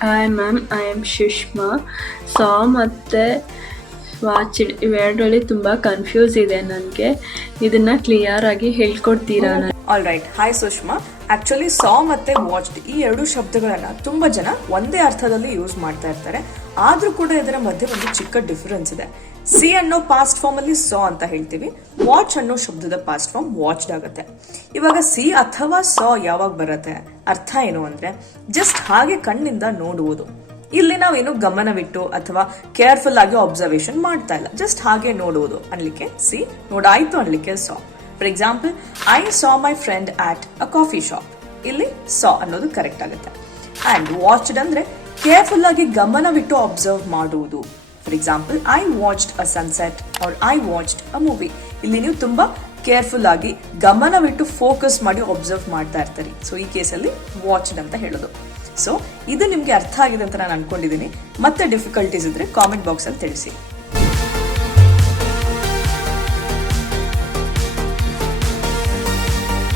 Hi ma'am, I am Sushma. Saw ಮತ್ತು watch ಇವೆರಡರಲ್ಲಿ ತುಂಬ ಕನ್ಫ್ಯೂಸ್ ಇದೆ ನನಗೆ. ಇದನ್ನು ಕ್ಲಿಯರಾಗಿ ಹೇಳ್ಕೊಡ್ತೀರಾ? All right. Hi Sushma. Actually saw ಮತ್ತೆ ವಾಚ್ಡ್ ಈ ಎರಡು ಶಬ್ದಗಳನ್ನ ತುಂಬಾ ಜನ ಒಂದೇ ಅರ್ಥದಲ್ಲಿ ಯೂಸ್ ಮಾಡ್ತಾ ಇರ್ತಾರೆ. ಆದ್ರೂ ಕೂಡ ಇದರ ಮಧ್ಯೆ ಒಂದು ಚಿಕ್ಕ ಡಿಫರೆನ್ಸ್ ಇದೆ. ಸಿ ಅನ್ನೋ ಪಾಸ್ಟ್ ಫಾರ್ಮ್ ಅಲ್ಲಿ ಸಾ ಅಂತ ಹೇಳ್ತೀವಿ. ವಾಚ್ ಅನ್ನೋ ಶಬ್ದದ ಪಾಸ್ಟ್ ಫಾರ್ಮ್ ವಾಚ್ಡ್ ಆಗುತ್ತೆ. ಇವಾಗ ಸಿ ಅಥವಾ ಸಾ ಯಾವಾಗ ಬರುತ್ತೆ, ಅರ್ಥ ಏನು ಅಂದ್ರೆ ಜಸ್ಟ್ ಹಾಗೆ ಕಣ್ಣಿಂದ ನೋಡುವುದು. ಇಲ್ಲಿ ನಾವೇನು ಗಮನವಿಟ್ಟು ಅಥವಾ ಕೇರ್ಫುಲ್ ಆಗಿ ಅಬ್ಸರ್ವೇಷನ್ ಮಾಡ್ತಾ ಇಲ್ಲ, ಜಸ್ಟ್ ಹಾಗೆ ನೋಡುವುದು ಅನ್ಲಿಕ್ಕೆ ಸಿ, ನೋಡಾಯ್ತು ಅನ್ಲಿಕ್ಕೆ saw. For example, I saw my friend at a coffee shop. ಇಲ್ಲಿ ಸಾ ಅನ್ನೋದು ಕರೆಕ್ಟ್ ಆಗುತ್ತೆ. ಅಂಡ್ ವಾಚ್ಡ್ ಅಂದ್ರೆ ಕೇರ್ಫುಲ್ ಆಗಿ ಗಮನವಿಟ್ಟು ಅಬ್ಸರ್ವ್ ಮಾಡುವುದು. For example, I watched a sunset or I watched a movie. ಇಲ್ಲಿ ನೀವು ತುಂಬಾ ಕೇರ್ಫುಲ್ ಆಗಿ ಗಮನವಿಟ್ಟು ಫೋಕಸ್ ಮಾಡಿ ಅಬ್ಸರ್ವ್ ಮಾಡ್ತಾ ಇರ್ತೀರಿ. ಸೊ ಈ ಕೇಸಲ್ಲಿ ವಾಚ್ಡ್ ಅಂತ ಹೇಳೋದು. ಸೊ ಇದು ನಿಮ್ಗೆ ಅರ್ಥ ಆಗಿದೆ ಅಂತ ನಾನು ಅನ್ಕೊಂಡಿದ್ದೀನಿ. ಮತ್ತೆ ಡಿಫಿಕಲ್ಟೀಸ್ ಇದ್ರೆ ಕಾಮೆಂಟ್ ಬಾಕ್ಸ್ ಅಲ್ಲಿ ತಿಳಿಸಿ.